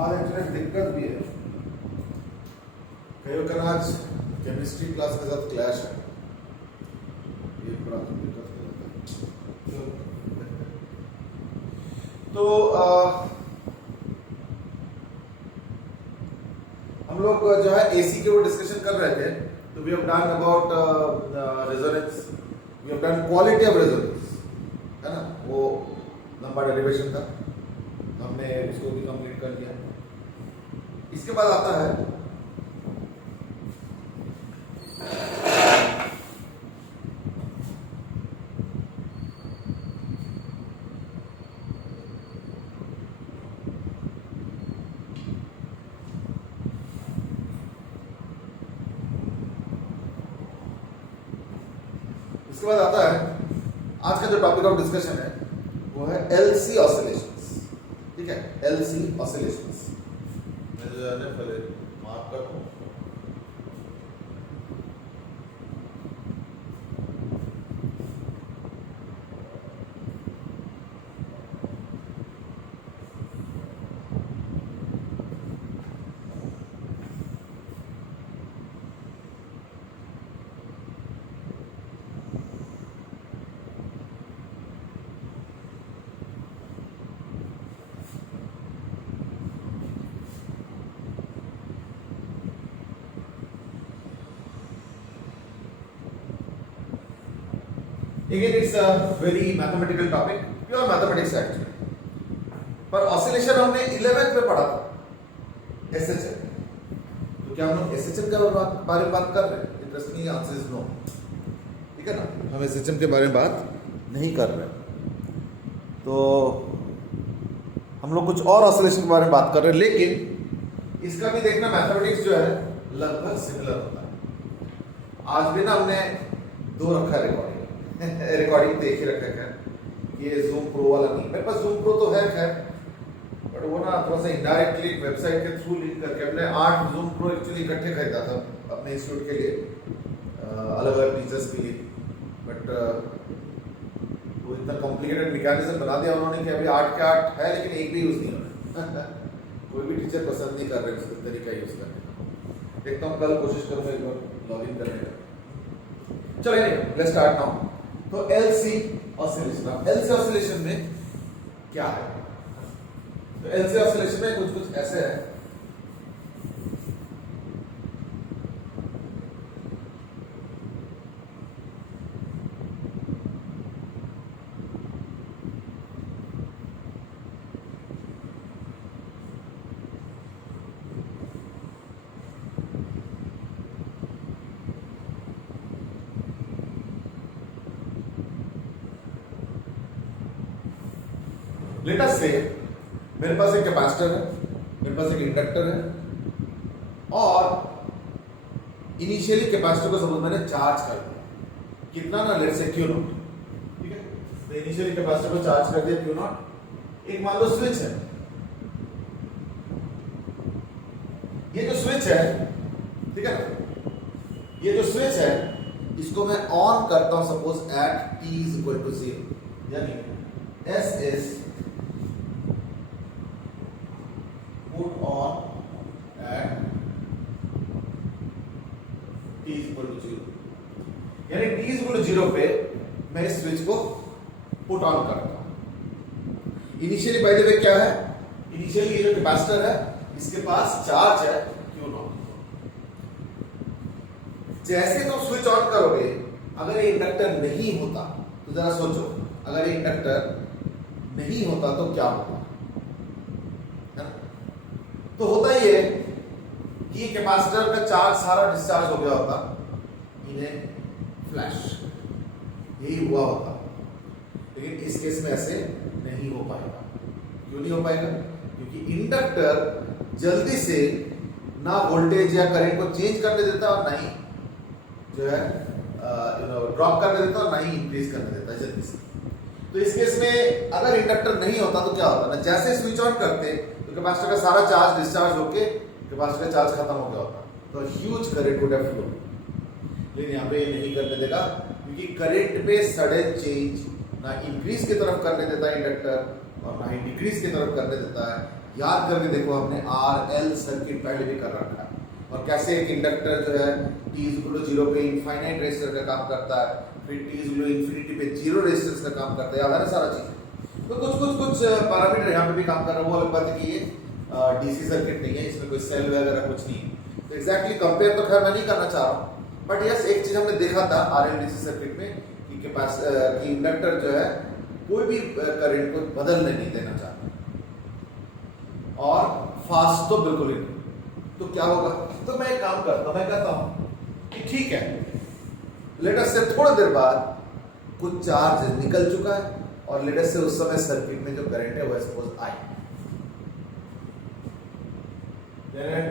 आज एक्चुअली दिक्कत भी है, कई बार आज केमिस्ट्री क्लास के साथ क्लैश है, ये बड़ा दिक्कत है। तो हम लोग जो है एसी के वो डिस्कशन कर रहे थे। तो we have done about resonance, we have done quality of resonance, है ना, वो लंबा डेरिवेशन था, हमने उसको भी कंप्लीट कर दिया। इसके बाद आता है आज का जो टॉपिक ऑफ डिस्कशन है वो है एलसी ऑसिलेशंस। ठीक है, एलसी ऑसिलेशंस पहले मार्क कर दूं। Again, it's a very mathematical topic, pure mathematics actually। पर ऑसिलेशन हमने 11th में पढ़ा था, SHM। तो क्या हम लोग SHM के बारे में बात कर रहे हैं? Interesting answer is no. ठीक है ना, हम SHM के बारे में बात नहीं कर रहे। तो हम लोग कुछ और ऑसिलेशन के बारे में बात कर रहे हैं, लेकिन इसका भी देखना मैथमेटिक्स जो है लगभग सिमिलर होता है। आज भी ना हमने दो रखा है रिकॉर्डिंग देख ही रखा है। ये जूम प्रो वाला नहीं, मेरे पास जूम प्रो तो है खैर, बट वो ना थोड़ा सा इनडायरेक्टली वेबसाइट के थ्रू लिंक करके हमने 8 जूम प्रो एक्चुअली इकट्ठे खरीदा था अपने इंस्टीट्यूट के लिए, अलग अलग टीचर्स के लिए। बट वो इतना कॉम्प्लिकेटेड मैकेनिज्म बना दिया उन्होंने कि अभी 8 के 8 है, लेकिन एक भी यूज नहीं हो रहा। कोई भी टीचर पसंद नहीं कर रहे उसका तरीका यूज करने का। देखता हूँ, कल कोशिश करूँगा एक बार लॉग इन करने का। चलो लेट्स स्टार्ट नाउ। तो एलसी ऑसिलेशन, एलसी ऑसिलेशन में क्या है? तो एलसी ऑसिलेशन में कुछ कुछ ऐसे है। लेट अस से मेरे पास एक कैपेसिटर है, मेरे पास एक इंडक्टर है, और इनिशियली कैपेसिटर को सपोज मैंने चार्ज कर दिया, कितना ना, लेट्स से क्यू नॉट। ठीक है, तो इनिशियली कैपेसिटर को चार्ज कर दिया क्यू नॉट। एक मान लो स्विच है, ये जो स्विच है, ठीक है ना, ये जो स्विच है इसको मैं ऑन करता हूं suppose at t is equal to 0, यानी S is put on at t is equal to 0, यानी t is equal to 0 पे मैं इस स्विच को पुट ऑन करता हूं। इनिशियली बाय द वे क्या है, इनिशियली ये जो कैपेसिटर है इसके पास चार्ज है Q नॉट। जैसे तुम स्विच ऑन करोगे, अगर ये इंडक्टर नहीं होता तो जरा सोचो, अगर ये इंडक्टर नहीं होता तो क्या होता है? तो होता ही है कि कैपेसिटर का चार्ज सारा डिस्चार्ज हो गया होता, इन्हें फ्लैश, यही हुआ होता। लेकिन इस केस में ऐसे नहीं हो पाएगा। क्यों नहीं हो पाएगा? क्योंकि इंडक्टर जल्दी से ना वोल्टेज या करंट को चेंज करने देता और ना ही जो है ड्रॉप करने देता और ना ही इंक्रीज करने देता जल्दी से। तो इस केस में अगर इंडक्टर नहीं होता तो क्या होता ना, जैसे स्विच ऑन करते तो कैपेसिटर का सारा चार्ज डिस्चार्ज होके कैपेसिटर का चार्ज खत्म हो गया होता, तो huge current would have flow. लेकिन यहाँ पे ये नहीं करने देगा, क्योंकि करंट पे सडन चेंज ना इंक्रीज की तरफ करने देता है इंडक्टर और ना ही डिक्रीज की तरफ करने देता है। याद करके देखो, हमने RL सर्किट पहले भी कर रखा है, और कैसे एक इंडक्टर जो है t0 पे इनफाइनाइट रेजिस्टर का काम करता है, फिर t0 इंफिनिटी पे जीरो रेजिस्टेंस का काम करता है, याद है ना सारा चीज। तो कुछ पैरामीटर यहाँ पे भी काम कर रहा है। वो अलग बात है कि ये डीसी सर्किट नहीं है, इसमें कोई सेल वगैरह कुछ नहीं है। तो एग्जैक्टली कंपेयर तो खैर मैं नहीं करना चाह रहा हूँ, बट यस एक चीज हमने देखा था RL डीसी सर्किट में कि इंडक्टर जो है कोई भी करंट को बदलने नहीं देना चाहता, और फास्ट तो बिल्कुल ही नहीं। तो क्या होगा, तो मैं एक काम करता हूं, मैं कहता हूं कि ठीक है, लेट अस से थोड़ी देर बाद कुछ चार्ज निकल चुका है, और लेट अस से उस समय सर्किट में जो करंट है वो suppose I,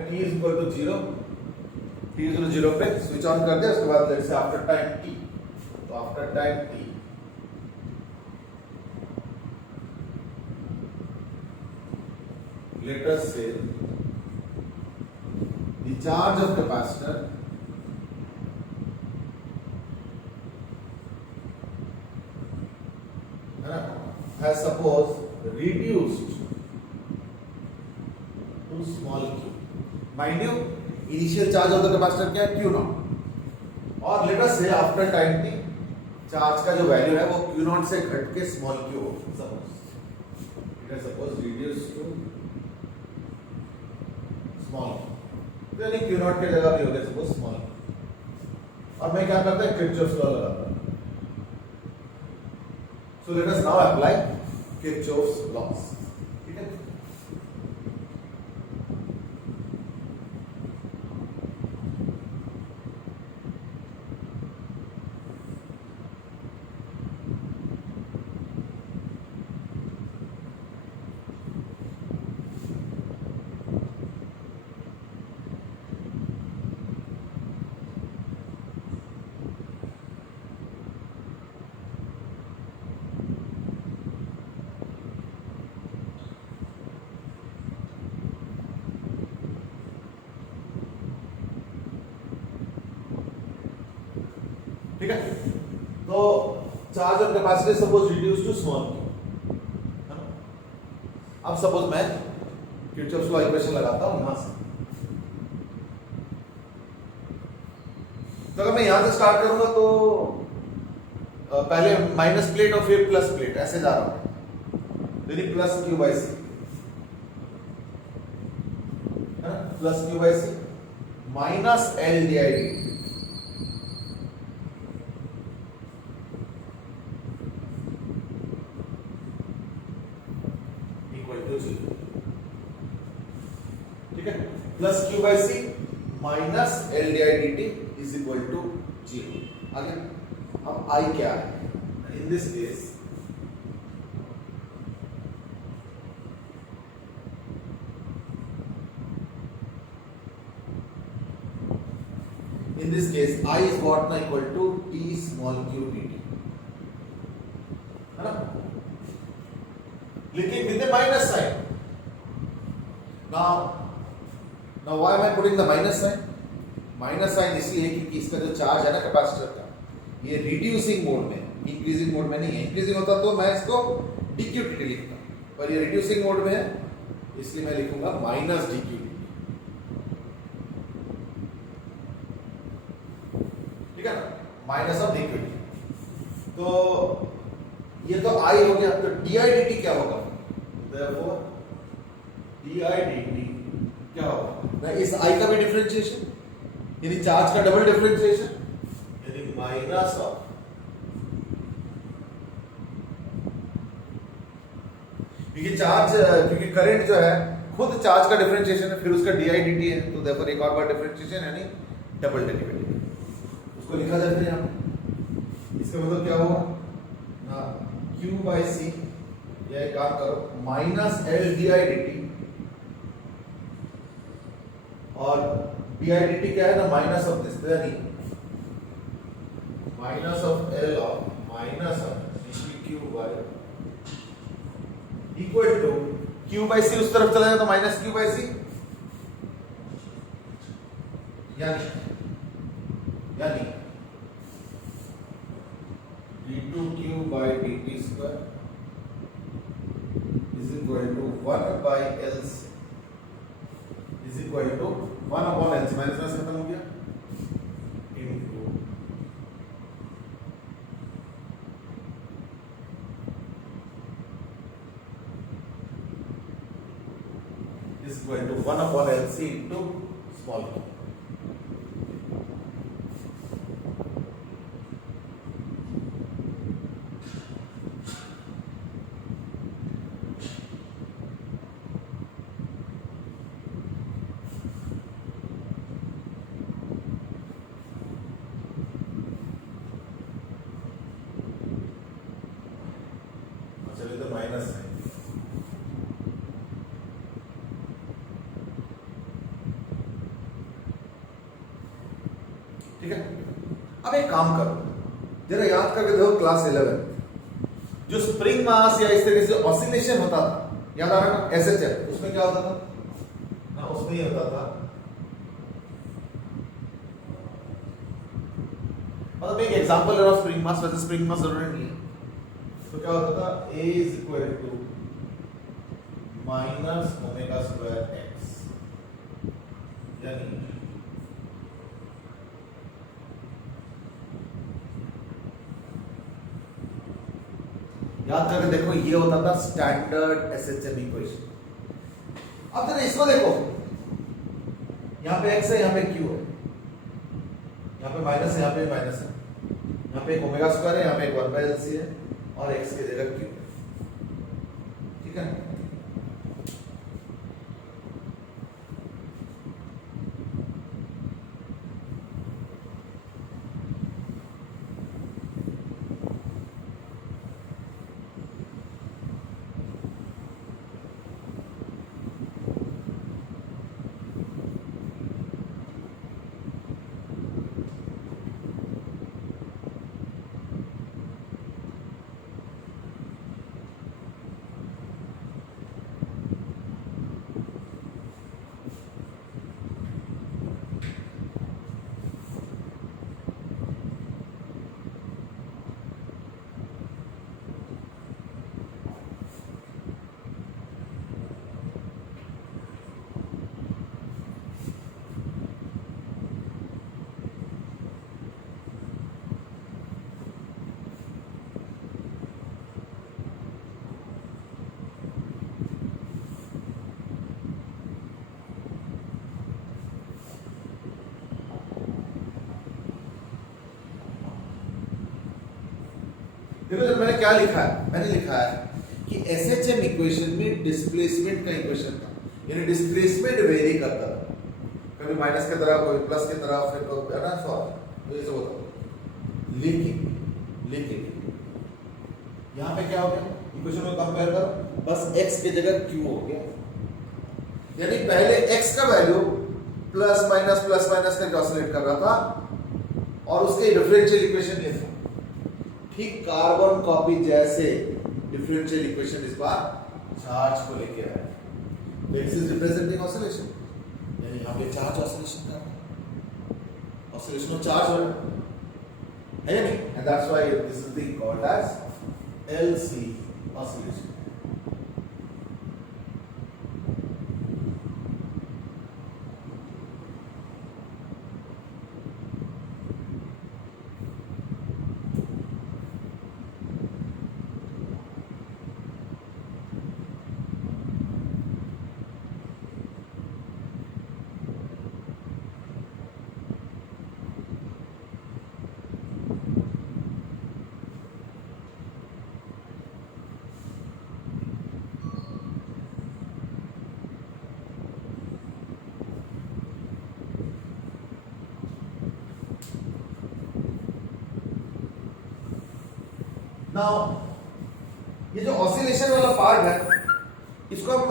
t is equal to 0, t0 पे स्विच ऑन कर दिया, उसके बाद लेट से आफ्टर टाइम t, तो after time t let us say the charge of capacitor has suppose reduced to small q. Mind you, initial charge of the capacitor क्या है, q0, और let us say after time t charge का जो value है वो q0 से घट के स्मॉल q हो, सपोज reduced to स्मॉल, तो यानी Q0 की जगह भी हो गया सपोज स्मॉल। और मैं क्या करता है, किरचॉफ्स लॉ लगाता हूं। So let us now apply Kirchhoff's laws, ठीक है। ठीक है, तो charge of capacity suppose reduce to small, अब सपोज मैं किरचॉफ्स लॉ इक्वेशन लगाता हूं यहां से, तो अगर मैं यहां से स्टार्ट करूंगा तो पहले माइनस प्लेट और फिर प्लस प्लेट ऐसे जा रहा हूं, यानी plus Q by C, plus Q by C minus L D I D, ठीक है, plus Q by C minus L D I D T is equal to 0। आगे अब आई क्या है, in this case I is what ना equal to t small q dt, है ना, लेकिन with the minus sign. Now why am I putting the minus sign? Minus sign इसलिए क्योंकि इसका जो चार्ज है ना कैपेसिटर का, ये रिड्यूसिंग मोड में, इंक्रीजिंग मोड में नहीं है। इंक्रीजिंग होता तो मैं इसको dqdt लिखता, पर ये रिड्यूसिंग मोड में है, इसलिए मैं लिखूंगा माइनस dqdt, ठीक है ना, माइनस ऑफ dqdt। तो ये तो I हो गया, तो di dt क्या होगा, therefore di dt क्या होगा, इस I का भी डिफरेंशिएशन, यानी चार्ज का डबल डिफरेंशिएशन, यानी माइनस ऑफ, क्योंकि चार्ज, क्योंकि करंट जो है खुद चार्ज का डिफरेंशिएशन है, फिर उसका डी आई डी टी है, तो देयरफॉर एक और बार डिफरेंशिएशन यानी डबल डेरिवेटिव, उसको लिखा जाता है यहाँ पे। इसका मतलब क्या होगा ना, Q बाई सी, या एक काम करो minus L D I D T, और डी आई डी टी क्या है ना, माइनस ऑफ दिस, यानी minus of L of minus of Q by equal to Q by C उस तरफ चला जाए तो माइनस क्यू बाई सी, यानी d2q by dt square is equal to 1 by L is equal to 1 upon L, minus minus खत्म हो गया, into is equal to 1 upon LC into small q. चलिए तो माइनस है, ठीक है। अब एक काम करो, जरा याद करके देखो क्लास 11 जो स्प्रिंग मास या इस तरीके से ऑसिलेशन होता था, याद आ रहा है ना, एसएचएफ, उसमें क्या होता था ना, उसमें ये होता था, मतलब एक एग्जांपल ले रहा हूं स्प्रिंग मास, वैसे स्प्रिंग मास जरूरी नहीं है, तो क्या होता था, A is equal to minus omega square x, यानी याद करके देखो ये होता था स्टैंडर्ड एसएचएम इक्वेशन। अब जरा इसको देखो, यहाँ पे x है, यहाँ पे q है, यहाँ पे माइनस है, यहाँ पे माइनस है, यहाँ पे एक ओमेगा स्क्वायर है, यहाँ पे एक 1 बाय LC है और x की जगह q, ठीक है। देखो जब मैंने क्या लिखा है, मैंने लिखा है कि एसएचएम इक्वेशन में डिस्प्लेसमेंट का इक्वेशन था, यानी डिस्प्लेसमेंट वेरी करता था, कभी माइनस की तरफ, कभी प्लस की तरफ, फिर तो है ना फॉर्म, तो ये सब होता। लेकिन यहाँ पे क्या हो गया, इक्वेशन में कंपेयर करो, बस x की जगह q हो गया, यानी पहले x का वैल्यू प्लस माइनस करके ऑसिलेट कर रहा था और उसके डिफरेंशियल इक्वेशन ये था, ठीक कार्बन कॉपी जैसे डिफरेंशियल इक्वेशन इस बार चार्ज को लेके आया। दिस इज रिप्रेजेंटिंग ऑसिलेशन, यानी यहाँ पे चार्ज ऑसिलेशन कर रहा है, ऑसिलेशन ऑफ चार्ज हो रहा है या नहीं, and that's why this is being called as LC oscillation. Now ये जो ऑसिलेशन वाला पार्ट है, इसको हम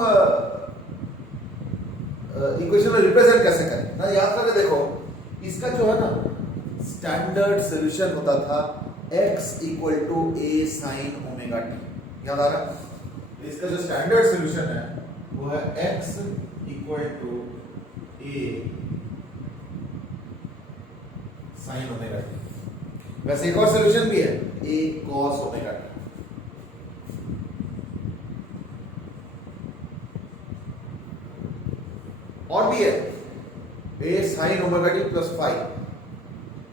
इक्वेशन में रिप्रेजेंट कैसे करें ना, याद करके देखो, इसका जो है ना स्टैंडर्ड सॉल्यूशन होता था x equal to a sine omega T. याद आ रहा है? इसका जो स्टैंडर्ड सॉल्यूशन है वो है x equal to a sine omega T. वैसे एक और सॉल्यूशन भी है, a cos ओमेगा टी। और भी है a sin omega T plus 5,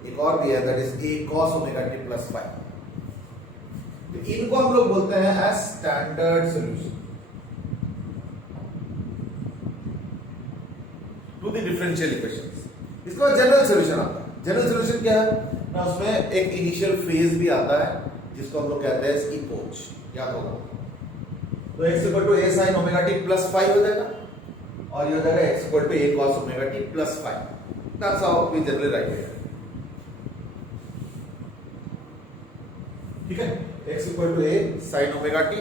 एक और भी है that is a cos omega T plus 5। तो इनको हम लोग बोलते हैं as standard solution to the differential equations. इसका जनरल सॉल्यूशन आता है। जनरल सॉल्यूशन क्या है ना, उसमें एक इनिशियल फेज भी आता है जिसको हम लोग कहते हैं इपोच। याद होगा? तो x equal to a sin omega T plus 5 हो जाएगा और ये हो जाएगा x equal to a cos omega T plus 5। That's how we generally write it. ठीक है, x equal to a sin omega T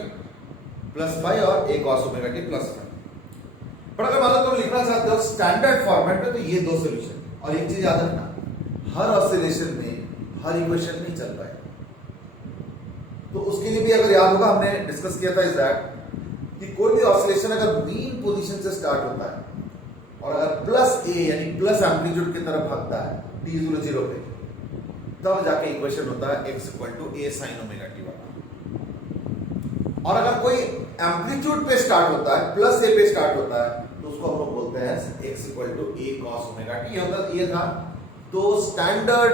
plus 5 और a cos omega T plus 5। पर अगर मान लो तुम लिखना चाहते हो स्टैंडर्ड फॉर्मेट में, तो ये दो सॉल्यूशन। और एक चीज याद रखना, हर ऑसिलेशन में हर इक्वेशन नहीं चल पाएगा। तो उसके लिए भी अगर याद होगा, हमने डिस्कस किया था इज दैट कि कोई भी ऑसिलेशन अगर मीन पोजीशन से स्टार्ट होता है और अगर प्लस a यानी प्लस एम्पलीट्यूड की तरफ भागता है t इक्वल 0 पे, तब जाके इक्वेशन होता है x equal to a sin omega T वाला। और अगर कोई एम्पलीट्यूड पे स्टार्ट होता है, प्लस a पे स्टार्ट होता है, तो उसको हम लोग बोलते हैं x equal to a cos omega T. ये था तो स्टैंडर्ड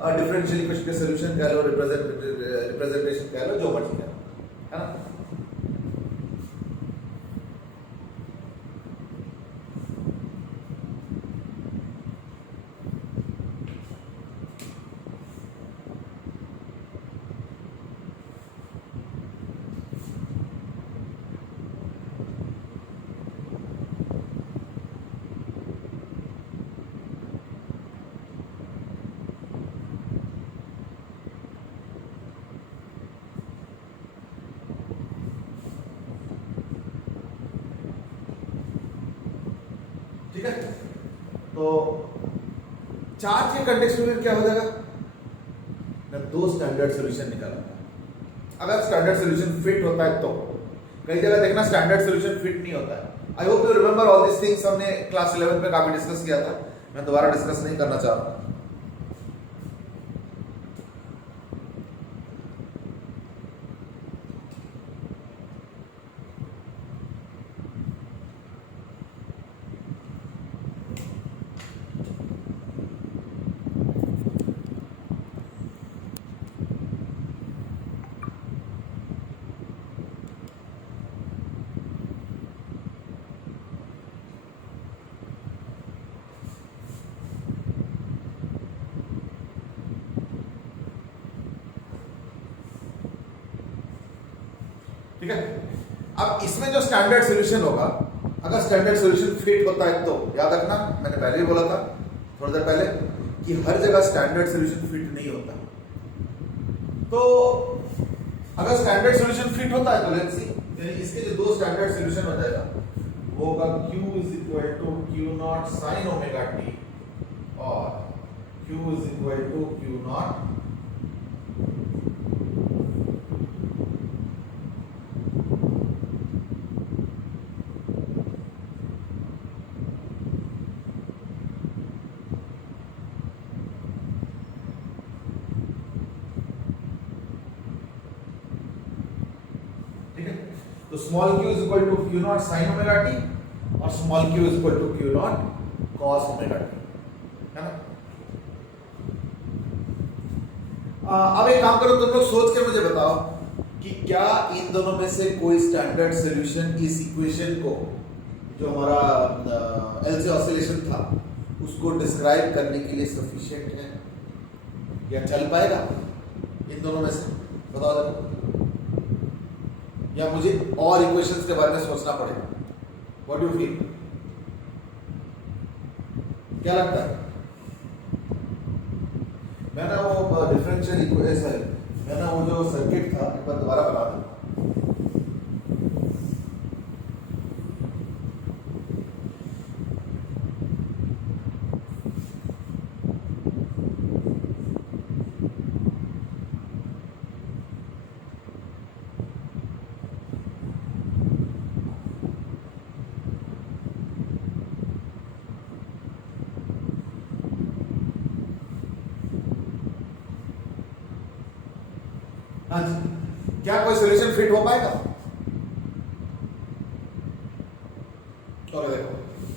डिफरेंशियल इक्वेशन के सॉल्यूशन कह लो, रिप्रेजेंटेशन कह लो, जो मर्जी कह लो, है ना। ठीक है, तो चार्ज के कंटेक्स्ट में क्या हो जाएगा, मैं दो स्टैंडर्ड सॉल्यूशन निकालूंगा। अगर स्टैंडर्ड सॉल्यूशन फिट होता है तो, कई जगह देखना स्टैंडर्ड सॉल्यूशन फिट नहीं होता है। आई hope you remember all this things, हमने क्लास 11 में काफी डिस्कस किया था, मैं दोबारा डिस्कस नहीं करना चाह रहा। ठीक है, अब इसमें जो स्टैंडर्ड सॉल्यूशन होगा, अगर स्टैंडर्ड सॉल्यूशन फिट होता है तो याद रखना, मैंने पहले भी बोला था थोड़ी देर पहले कि हर जगह स्टैंडर्ड सॉल्यूशन फिट नहीं होता। तो अगर स्टैंडर्ड सॉल्यूशन फिट होता है तो लेट्स सी, यानी इसके जो दो स्टैंडर्ड सॉल्यूशन हो जाएगा वो होगा q is equal to q not sine omega T और q is equal to q not तो small q is equal to q not sine omega T और small q is equal to q not cos omega T, है ना। अब एक काम करो, तुम लोग सोच के मुझे बताओ कि क्या इन दोनों में से कोई स्टैंडर्ड सॉल्यूशन इस इक्वेशन को, जो हमारा एल से ऑसिलेशन था, उसको डिस्क्राइब करने के लिए सफिशिएंट है या चल पाएगा इन दोनों में से? बताओ जरा, या मुझे और इक्वेशंस के बारे में सोचना पड़ेगा? व्हाट डू यू फील, क्या लगता है? मैं ना वो डिफरेंशियल इक्वेशन, मैं ना वो जो सर्किट था एक बार दोबारा बना दूं। हाँ जी, क्या कोई सोल्यूशन फिट हो पाएगा? और देखो,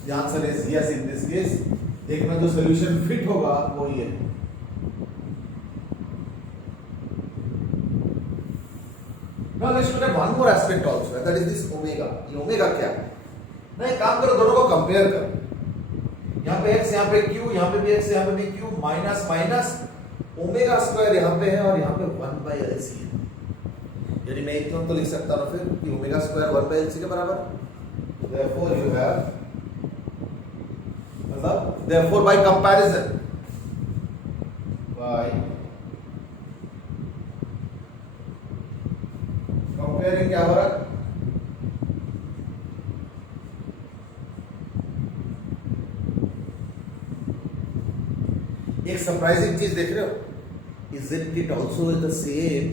the answer is yes in this case. देखना जो सोल्यूशन फिट होगा वो ये है। Now let's look at one more aspect also, that is this omega. ये ओमेगा क्या है? ना एक काम करो, दोनों को कंपेयर करो। यहाँ पे x, यहाँ पे q, यहाँ पे भी x, यहाँ पे भी q, minus minus omega square यहाँ पे है और यहाँ पे 1/LC है। यानी मैं इतना तो लिख सकता हूँ फिर कि ओमेगा स्क्वायर 1/LC के बराबर। Therefore you have, मतलब therefore by comparison, by comparing क्या हो रहा है? एक सरप्राइजिंग चीज देख रहे हो? Isn't it also the same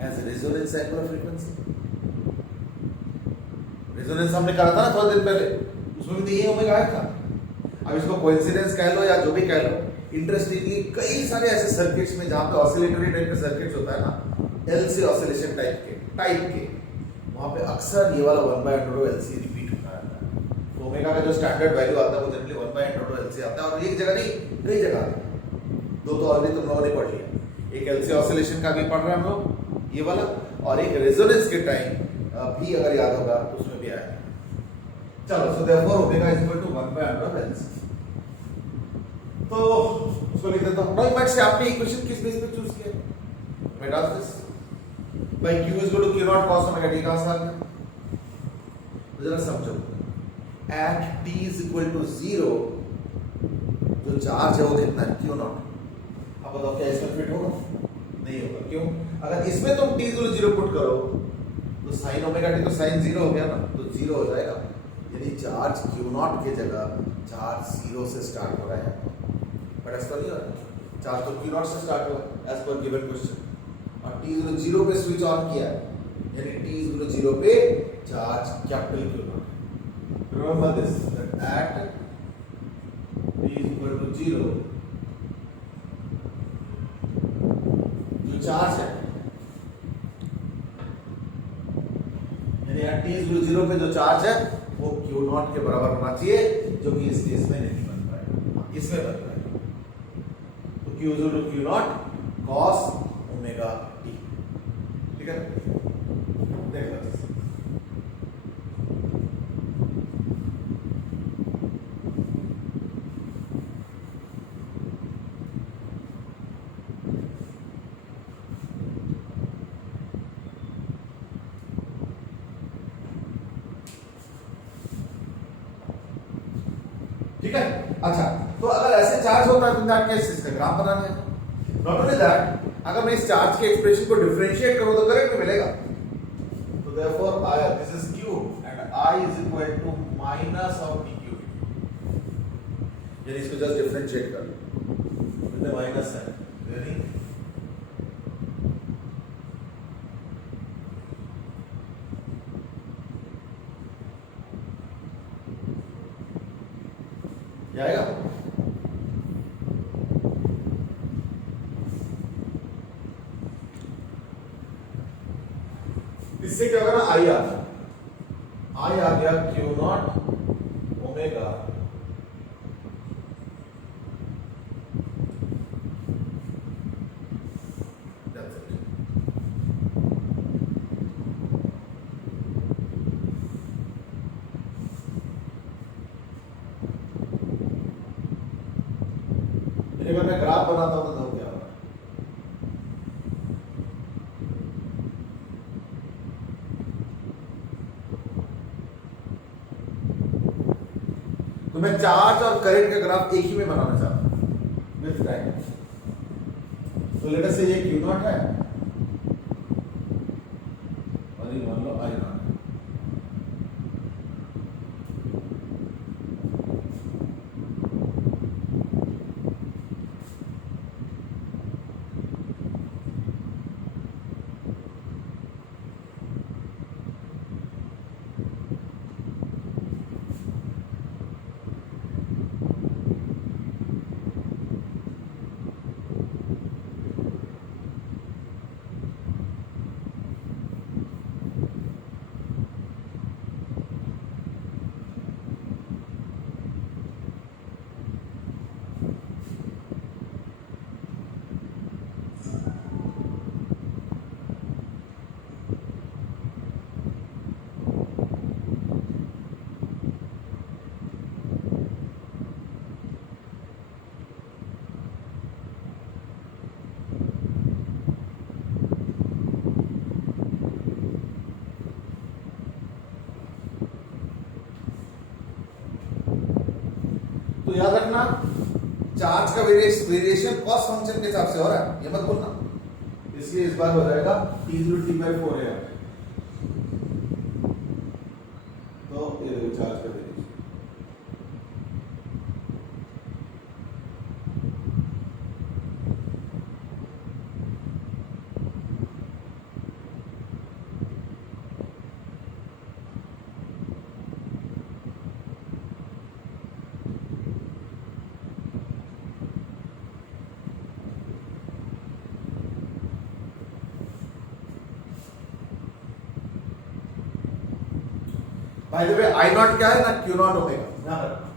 as resonance angular frequency? Resonance हमने करा था ना थोड़े दिन पहले, उसमें भी ये ओमेगा आया था। अब इसको कोइंसिडेंस कह लो या जो भी कह लो, इंटरेस्टिंगली कई सारे ऐसे सर्किट्स में जहां पे ऑसिलेटरी टाइप के सर्किट्स होता है ना, एलसी ऑसिलेशन टाइप के, वहां पे अक्सर ये वाला 1/LC रिपीट होता रहता है। तो ओमेगा का जो स्टैंडर्ड वैल्यू आता है वो जनरली 1/LC आता है, और एक जगह नहीं कई जगह आता है। दो तो ऑलरेडी तुम लोगों ने पढ़ लिया, एक एलसी ऑसिलेशन का भी पढ़ रहे हैं हम लोग ये वाला, और एक रेजोनेंस के टाइम भी अगर याद होगा तो उसमें भी आया। चलो, so therefore omega is equal to 1/LC। तो उसको लिख देता हूं। नाउ बट से आपने इक्वेशन किस बेस पे चूज किया? मैं डाल this by q is equal to q naught cos omega t का आंसर है। तो जरा समझो, at t is equal to 0 जो चार्ज है वो कितना है? q naught। अब बताओ क्या इसमें फिट होगा? नहीं होगा। क्यों? अगर इसमें तुम t 0 पुट करो तो sin ओमेगा t तो sin 0 हो गया ना, तो 0 हो जाएगा। यानी चार्ज q naught की जगह चार्ज 0 से स्टार्ट हो रहा है, बट ऐसा नहीं हो रहा। चार्ज तो q naught से स्टार्ट हुआ एज पर गिवन क्वेश्चन, और t 0 पे स्विच ऑन किया है, यानी t 0 पे charge capital Q naught। Remember this, that at t 0 जो चार्ज है, यानी एट t 0 पे जो चार्ज है वो Q naught के बराबर होना चाहिए, जो कि इस केस में नहीं बन पाएगा, इसमें बन पाएगा। तो Q 0 Q naught cos omega t, ठीक है? देख लो, ठीक है? अच्छा, तो अगर ऐसे चार्ज होता है तो दैट केस इसका ग्राफ बनाना है। नॉट ओनली दैट, अगर मैं इस चार्ज के एक्सप्रेशन को डिफरेंशिएट करूं तो करंट मिलेगा। तो therefore I, this is q and I is equal to minus of dq। यानी इसको जस्ट डिफरेंशिएट कर लो विद द माइनस साइन, यानी क्या आएगा? इससे क्या होगा ना, आई आ गया Q naught ओमेगा अगर मैं ग्राफ बनाता हूं तो क्या होगा? तो मैं चार्ज और करंट का ग्राफ एक ही में बनाना चाहता हूं विद टाइम। तो लेट अस से ये Q naught है और ये मान लो I naught है। तो याद रखना चार्ज का वेरिएशन कॉस फंक्शन के हिसाब से हो रहा है, ये मत भूलना। इसलिए इस बार हो जाएगा T0 T/4 है। तो ये देखो चार्ज का variation, bye the way I not क्या है ना, क्यू नॉट ओमेगा, ध्यान रखना।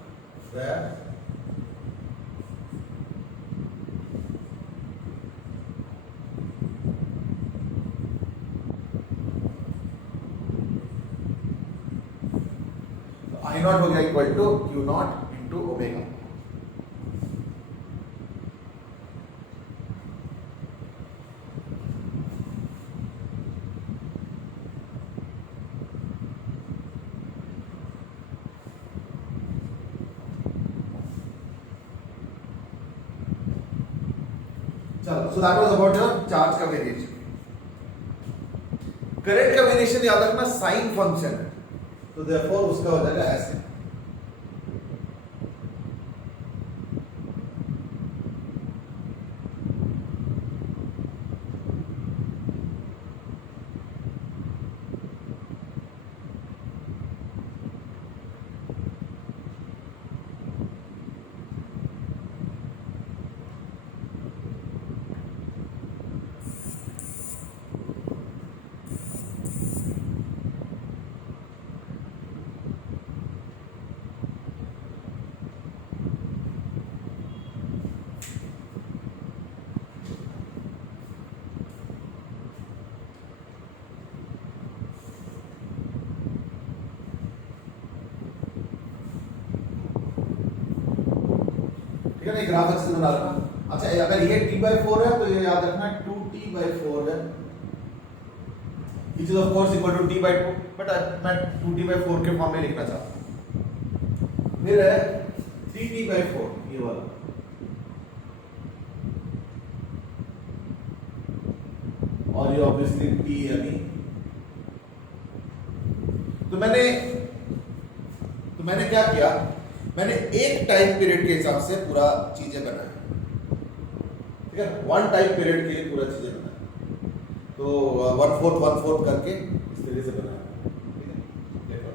आई नॉट हो गया equal to Q not into omega. चलो, so that was about your charge का वेरिएशन। करंट का वेरिएशन याद रखना साइन फंक्शन है, तो देयरफॉर उसका हो जाएगा ऐसे। ठीक है ना, ग्राफ एक्सेल बना रखना। अच्छा, अगर ये T/4 है तो ये याद रखना 2T/4 है, which is of course equal to T/2, but मैं 2T/4 के फॉर्म में लिखना चाहता हूं। फिर है 3T/4 ये वाला, और ये ऑब्वियसली T यानी, तो मैंने क्या किया, मैंने एक टाइम पीरियड के हिसाब से पूरा चीजें बनाई, ठीक है, वन टाइम पीरियड के लिए पूरा चीजें बनाई, तो 1/4 करके इस तरीके से बनाया, ठीक है। देखो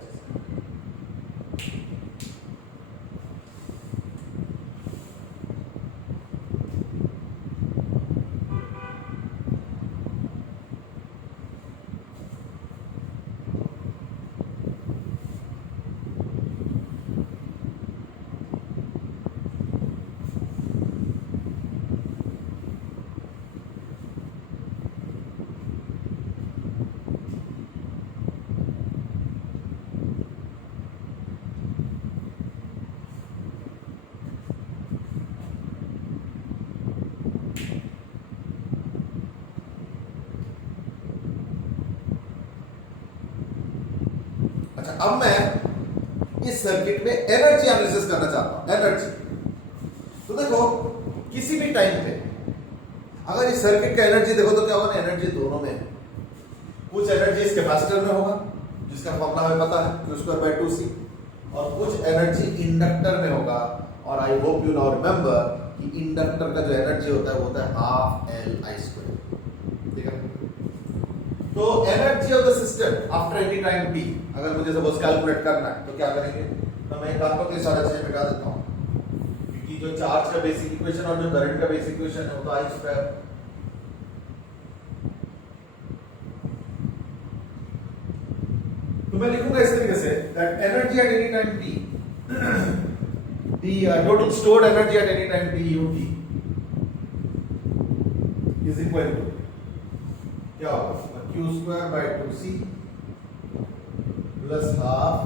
अच्छा, अब मैं इस सर्किट में एनर्जी एनालिसिस करना चाहता हूं। एनर्जी तो देखो किसी भी टाइम पे अगर इस सर्किट का एनर्जी देखो तो क्या होगा ना, एनर्जी दोनों में है। कुछ एनर्जी इस कैपेसिटर में होगा जिसका फॉर्मूला हमें पता है Q²/2C, और कुछ एनर्जी इंडक्टर में होगा, और आई होप यू नाउ रिमेंबर कि इंडक्टर का जो एनर्जी होता है वो होता है ½ Li², ठीक है। तो energy of the system after any time t, अगर मुझे सपोज कैलकुलेट करना है तो क्या करेंगे, तो मैं एक आपको के सारा चीज बता देता हूं, क्योंकि जो चार्ज का बेसिक इक्वेशन और जो करंट का बेसिक इक्वेशन है वो तो I², तो मैं लिखूंगा इस तरीके say that energy at any time t, the total stored energy at any time t ut is equal to क्या होगा, Q²/2C प्लस ½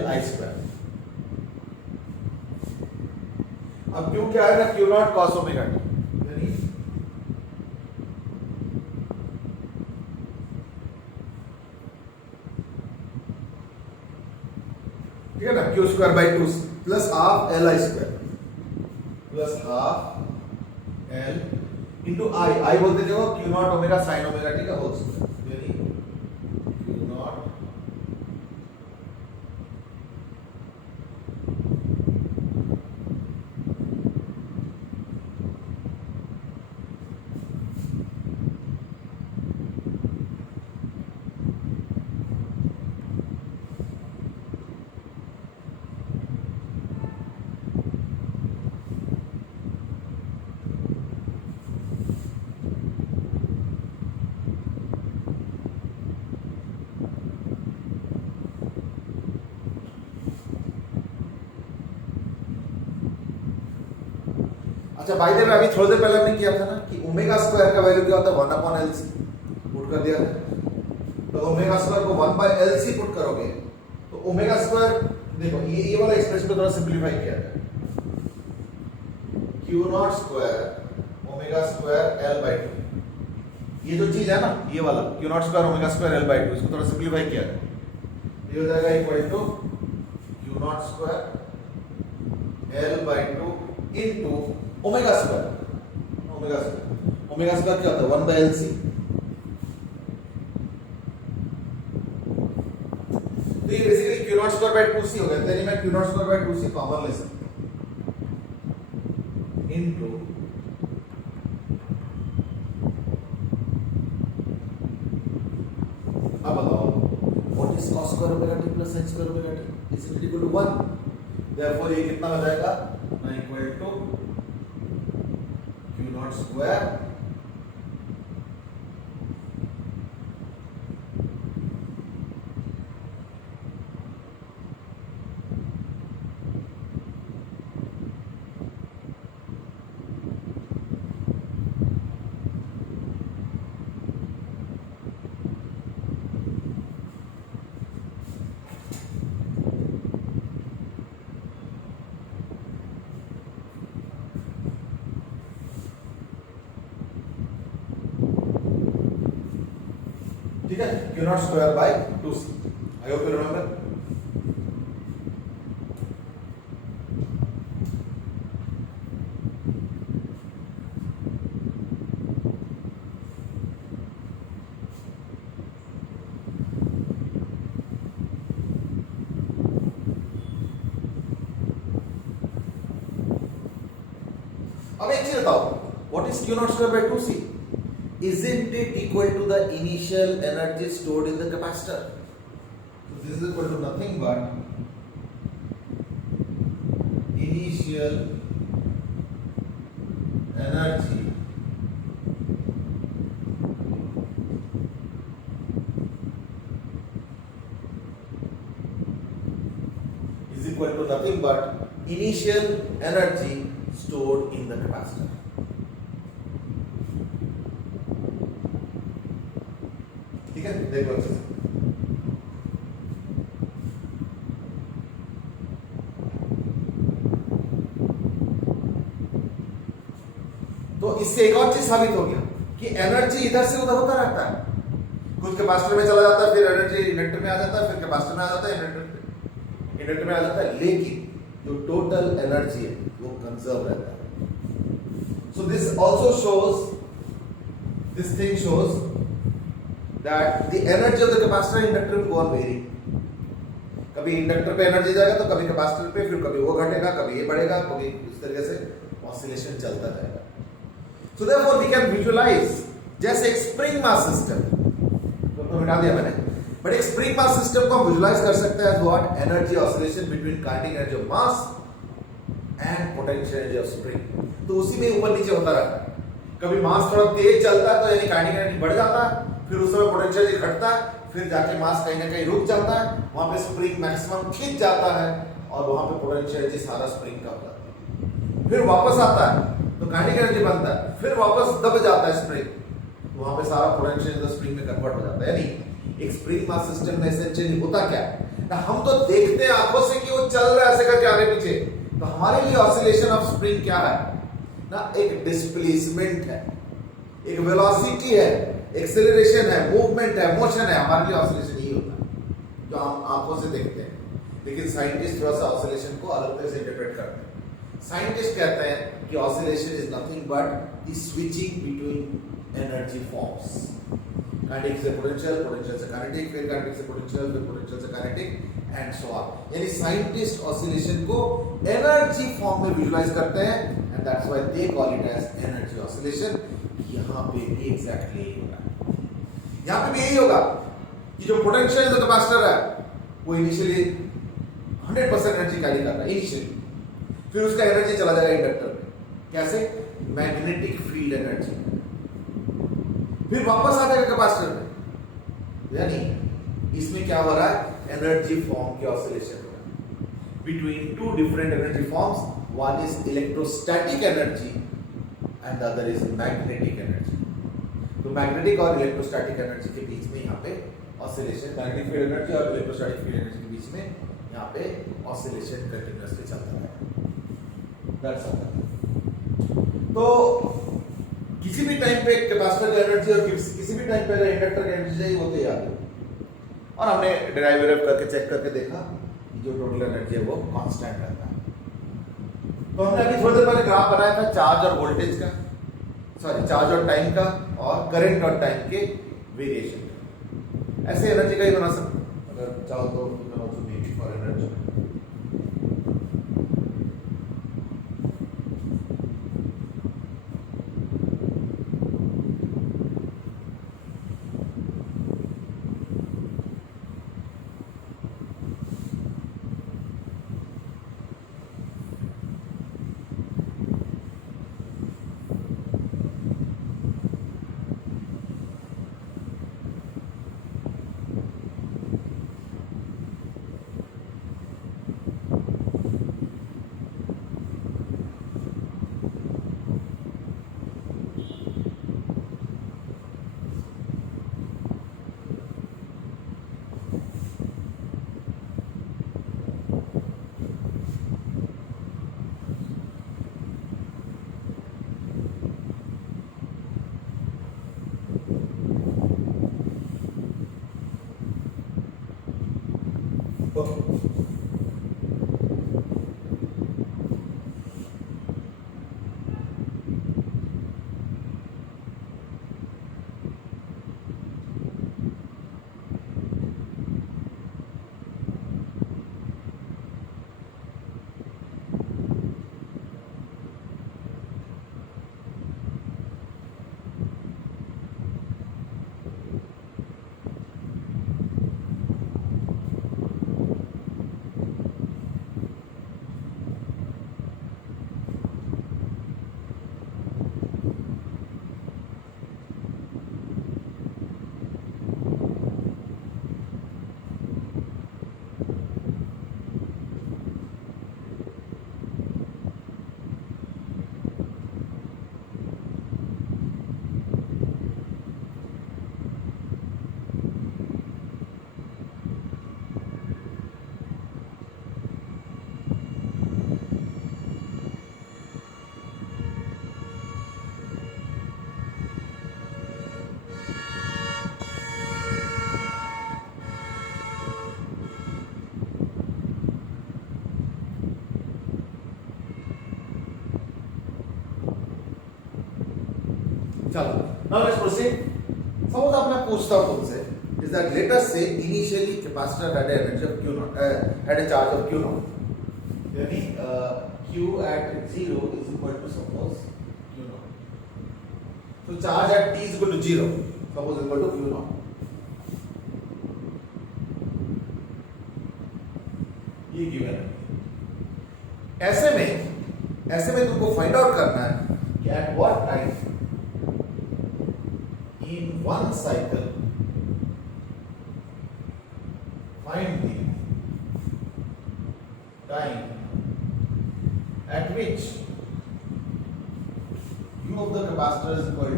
Li²। अब Q क्या है ना, Q0 cos ω t, यानी ठीक है ना, Q square by 2 plus half L I square plus half L into I बोलते जो Q not omega sine omega T का होल स्क्वायर यानी क्यू नॉट अच्छा बाय द वे अभी थोड़ी देर पहले हमने किया था ना कि ओमेगा स्क्वायर का वैल्यू क्या होता है 1 अपॉन एल सी पुट कर दिया था तो ओमेगा स्क्वायर को 1 बाय एल सी पुट करोगे तो ओमेगा स्क्वायर देखो ये वाला एक्सप्रेशन को थोड़ा सिंपलीफाई किया है Q naught square omega square L by 2 ये जो चीज है ना ये वाला Q naught square omega square L by 2 इसको थोड़ा सिंपलीफाई किया है ये हो जाएगा equal to Q naught square L by 2 into omega square क्या होता है 1 बाय एल सी तो ये basically Q naught square by 2 C हो गया यानी मैं Q naught square by 2 C common ले सकता हूं इनटू अब बताओ what is cos square omega T plus sin square omega T is equal to 1 therefore ये कितना हो जाएगा ना equal to Q naught square ठीक है Q naught square by 2c I hope you remember अब एक चीज बताओ what is Q naught square by 2c isn't it equal to the initial energy stored in the capacitor so this is equal to nothing but initial energy is equal to nothing but initial energy stored in the capacitor ठीक है देखो अच्छे से तो इससे एक और चीज साबित हो गया कि एनर्जी इधर से उधर होता रहता है कुछ कैपेसिटर में चला जाता है फिर एनर्जी इंडक्टर में आ जाता है फिर कैपेसिटर में आ जाता है इंडक्टर में आ जाता है लेकिन जो टोटल एनर्जी है वो कंजर्व रहता है so this also shows this thing shows that the energy of the capacitor and inductor will go on varying. कभी इंडक्टर पे एनर्जी जाएगा तो कभी कैपेसिटर पे फिर कभी वो घटेगा कभी ये बढ़ेगा कभी इस तरीके से ऑसिलेशन चलता रहेगा. So therefore we can visualize जैसे एक स्प्रिंग मास सिस्टम तो मिटा दिया मैंने बट एक स्प्रिंग मास सिस्टम को हम विजुलाइज कर सकते हैं what energy oscillation between kinetic energy of mass and potential energy of spring. तो उसी में ऊपर नीचे होता रहता है. कभी मास थोड़ा तेज चलता है तो यानी काइनेटिक एनर्जी बढ़ जाता है फिर उस समय पोटेंशियल एनर्जी घटता है फिर जाके मास कहीं ना कहीं रुक जाता है वहां पे स्प्रिंग मैक्सिमम खींच जाता है और वहां पे पोटेंशियल एनर्जी सारा स्प्रिंग का हो जाता है. फिर वापस आता है तो काइनेटिक एनर्जी बनता है फिर वापस दब जाता है स्प्रिंग तो वहां पे सारा पोटेंशियल एनर्जी स्प्रिंग में कन्वर्ट हो जाता है. यानी एक स्प्रिंग मास सिस्टम में एसेंशियली होता क्या है ना हम तो देखते हैं आंखों से कि वो चल रहा है ऐसे करके आगे पीछे तो हमारे लिए ऑसिलेशन ऑफ स्प्रिंग क्या है ना एक डिस्प्लेसमेंट है एक वेलोसिटी है एक्सेलरेशन है मूवमेंट है मोशन है. हमारे लिए ऑसिलेशन यही होता है जो हम आंखों से देखते हैं. लेकिन साइंटिस्ट थोड़ा सा ऑसिलेशन को अलग तरह से इंटरप्रेट करते हैं। साइंटिस्ट कहते हैं कि oscillation is nothing but the switching between energy forms, kinetic से पोटेंशियल, पोटेंशियल से काइनेटिक, फिर काइनेटिक से पोटेंशियल, फिर पोटेंशियल से काइनेटिक एंड सो ऑन। यानी साइंटिस्ट ऑसिलेशन को एनर्जी फॉर्म में विजुलाइज करते हैं and that's why they call it as energy oscillation. यहां पे भी एग्जैक्टली यही होगा, यहां पे भी यही होगा कि जो पोटेंशियल जो कैपेसिटर है वो इनिशियली 100% एनर्जी कैरी कर रहा है इनिशियली, फिर उसका एनर्जी चला जाएगा इंडक्टर में, कैसे? मैग्नेटिक फील्ड एनर्जी, फिर वापस आ जाएगा कैपेसिटर में। यानी इसमें क्या हो रहा है? एनर्जी फॉर्म के ऑसिलेशन हो रहा है between two different energy forms, one is electrostatic energy and the other is magnetic energy. तो मैग्नेटिक और इलेक्ट्रोस्टैटिक एनर्जी के बीच में यहाँ पे ऑसिलेशन, मैग्नेटिक फील्ड एनर्जी और इलेक्ट्रोस्टैटिक फील्ड एनर्जी के बीच में यहाँ पे ऑसिलेशन कंटिन्यूअसली चलता है। That's all. तो किसी भी टाइम पे कैपेसिटर की एनर्जी और किसी भी टाइम पे अगर इंडक्टर की एनर्जी चाहिए वो तो याद है, और हमने डेरिवेटिव करके चेक करके देखा कि जो टोटल एनर्जी है वो कांस्टेंट रहता है। तो हमने अभी थोड़ी देर पहले ग्राफ बनाया था चार्ज और वोल्टेज का, सॉरी चार्ज और टाइम का, और करंट और टाइम के वेरिएशन का। ऐसे एनर्जी का ही बना सकते, अगर चाहो तो you can also make it for energy. चलो, now let's proceed. Suppose अब मैं पूछता हूँ तुमसे, is that let us say initially capacitor had an energy of Q naught, had a charge of Q naught. यानी Q at 0 is equal to suppose Q naught. So charge at t is equal to 0, suppose equal to Q naught. ये given है। ऐसे में तुमको find out करना है कि at what time in one cycle find the time at which U of the capacitor is equal to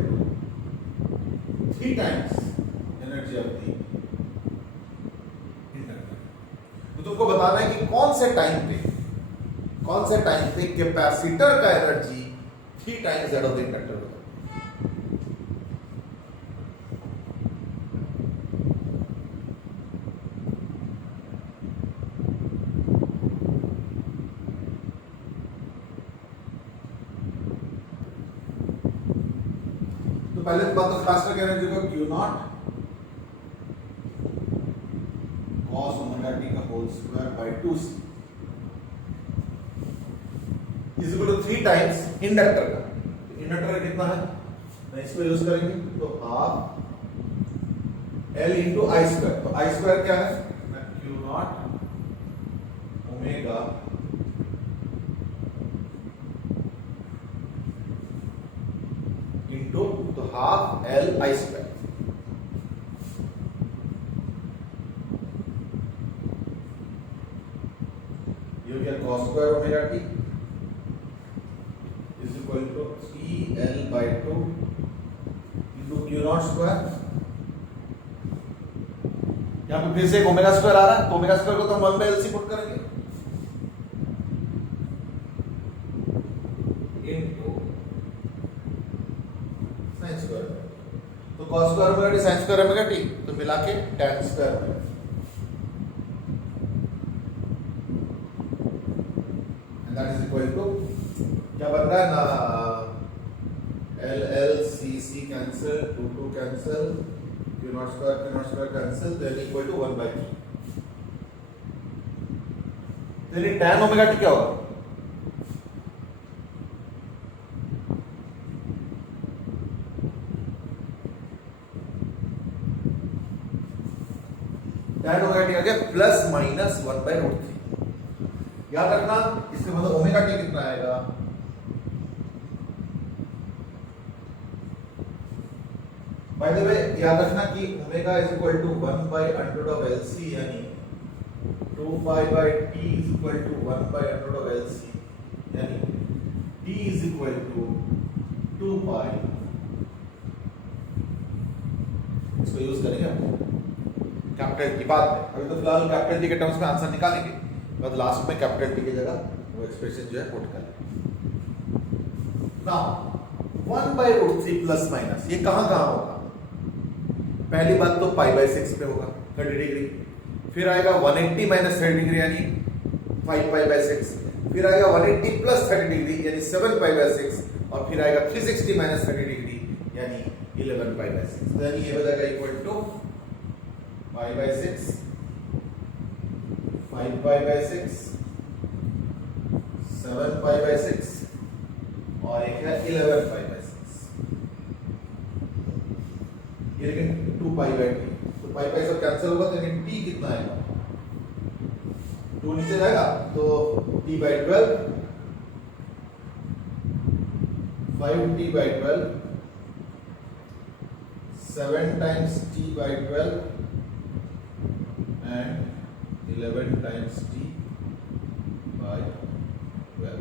3 times energy of the inductor। तो तुमको बताना है कि कौन से टाइम पे कैपेसिटर का energy 3 times that of the inductor होता है। पहले बात तो खास करके एनर्जी को Q not cos omega T का whole square by 2c is equal to 3 times inductor का। इंडक्टर का कितना है, मैं इसको यूज करेंगे तो half L into I square. तो आई स्क्वायर क्या है, क्यू नॉट ओमेगा इंटू तो हाफ L आई स्क्वायर। ये क्या cos square omega T is equal to 3L by 2 into Q naught square. यहां पे फिर से एक ओमेगा स्क्वायर आ रहा है, तो ओमेगा स्क्वायर को तो हम 1 बाय LC पुट करेंगे इनटू sin स्क्वायर। तो cos square omega T sin square omega T, तो मिला के tan square omega. And that is equal to क्या बन रहा है ना, L L C C cancel, 2 2 cancel, Q naught square cancel, then equal to 1 by 3। तेरी tan ओमेगा टी क्या होगा, tan ओमेगा टी आ गया प्लस माइनस 1 बाय रूट 3। याद रखना इसके मतलब ओमेगा टी कितना आएगा, बाय द वे याद रखना कि omega is equal to 1 by under of LC, यानी 2 pi by t is equal to 1 by under of LC, यानी t is equal to 2 pi. इसको यूज करेंगे कैपिटल की बात में, अभी तो फिलहाल कैपिटल टी के टर्म्स में आंसर निकालेंगे, बट लास्ट में कैपिटल टी की जगह वो एक्सप्रेशन जो है पुट कर लेंगे। Now 1 by root 3 plus minus ये कहां कहां होगा, पहली बात तो पाई बाय 6 पे होगा 30 डिग्री, फिर आएगा 180 माइनस 30 डिग्री यानी 5 पाई बाय 6, फिर आएगा 180 प्लस 30 डिग्री यानी 7 पाई बाय 6, और फिर आएगा 360 माइनस 30 डिग्री यानी 11 पाई बाय 6। यानी ये हो जाएगा equal to pi by 6, 5 pi by 6, 7 pi by 6 और एक है 11 पाई बाय 6। ये लेकिन 2 पाई बाय टी, तो पाई बाय सब कैंसिल होगा, तो लेकिन टी कितना आएगा, 2 नीचे जाएगा तो T by 12, 5t by 12, 7 times t by 12 and 11 times t by 12।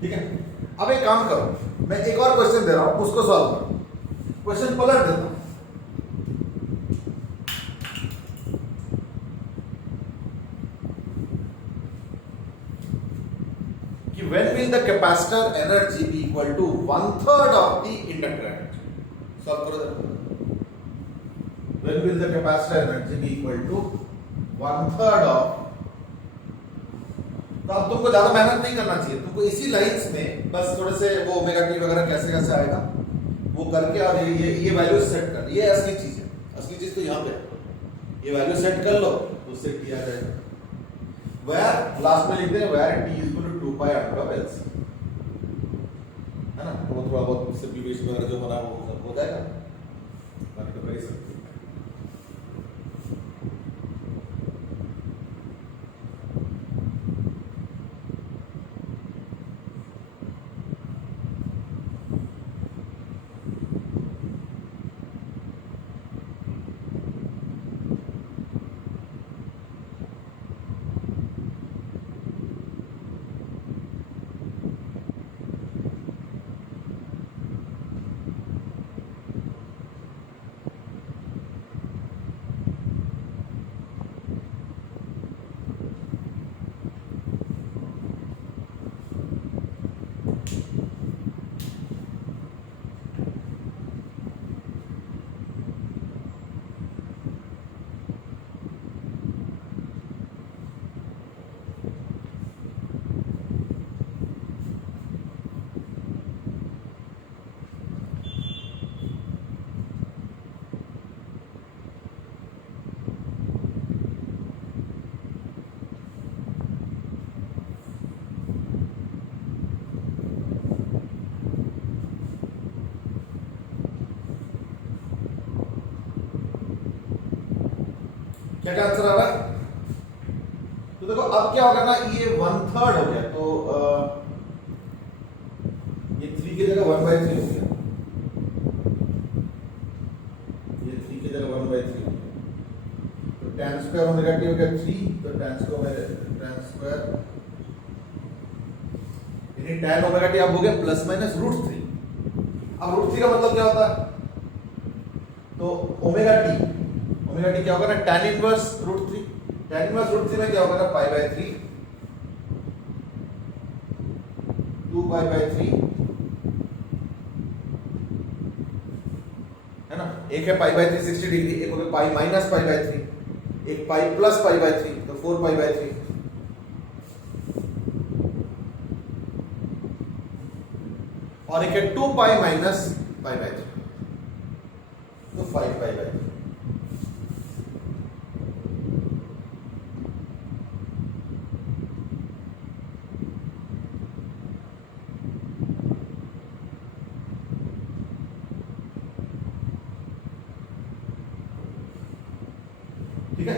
ठीक है, अब एक काम करो, मैं एक और क्वेश्चन दे रहा हूं, उसको सॉल्व करो। क्वेश्चन पलट देता हूं, कि when will the capacitor energy be equal to 1/3 of the inductor energy? Solve करो जरा। When will the capacitor energy be equal to 1/3 of, तो अब तुमको ज्यादा मेहनत नहीं करना चाहिए, तुमको इसी लाइंस में बस थोड़े से वो ओमेगा टी वगैरह कैसे कैसे आएगा वो करके और ये वैल्यू सेट कर, ये असली चीज है, असली चीज तो यहाँ पे ये वैल्यू सेट कर लो तो उससे टी आ जाएगा। वेयर लास्ट में लिख दें where T is equal to 2 pi under of L C, है ना? वो थोड़ा बहुत सिंप्लीफिकेशन वगैरह जो होना वो सब हो जाएगा, बाकी तो कर ही सकते हैं। क्या क्या आंसर आ रहा है? तो देखो अब क्या होगा ना, ये 1/3 हो गया, तो ये 3 की जगह 1/3 हो गया, ये 3 की जगह 1/3 हो गया, तो tan स्क्वायर ओमेगा टी हो गया 3, तो tan स्क्वायर यानी tan ओमेगा टी अब हो गया प्लस माइनस √3। अब √3 का मतलब क्या होता है? तो ओमेगा टी क्या होगा ना, tan इनवर्स √3, tan इनवर्स √3 में क्या होगा ना, π/3 2 π/3, है ना? एक है π/3 60 डिग्री, एक हो गया पाई माइनस π/3, एक पाई प्लस π/3, तो 4 π/3, और एक है 2 पाई माइनस π/3, तो 5 π/3। ठीक है,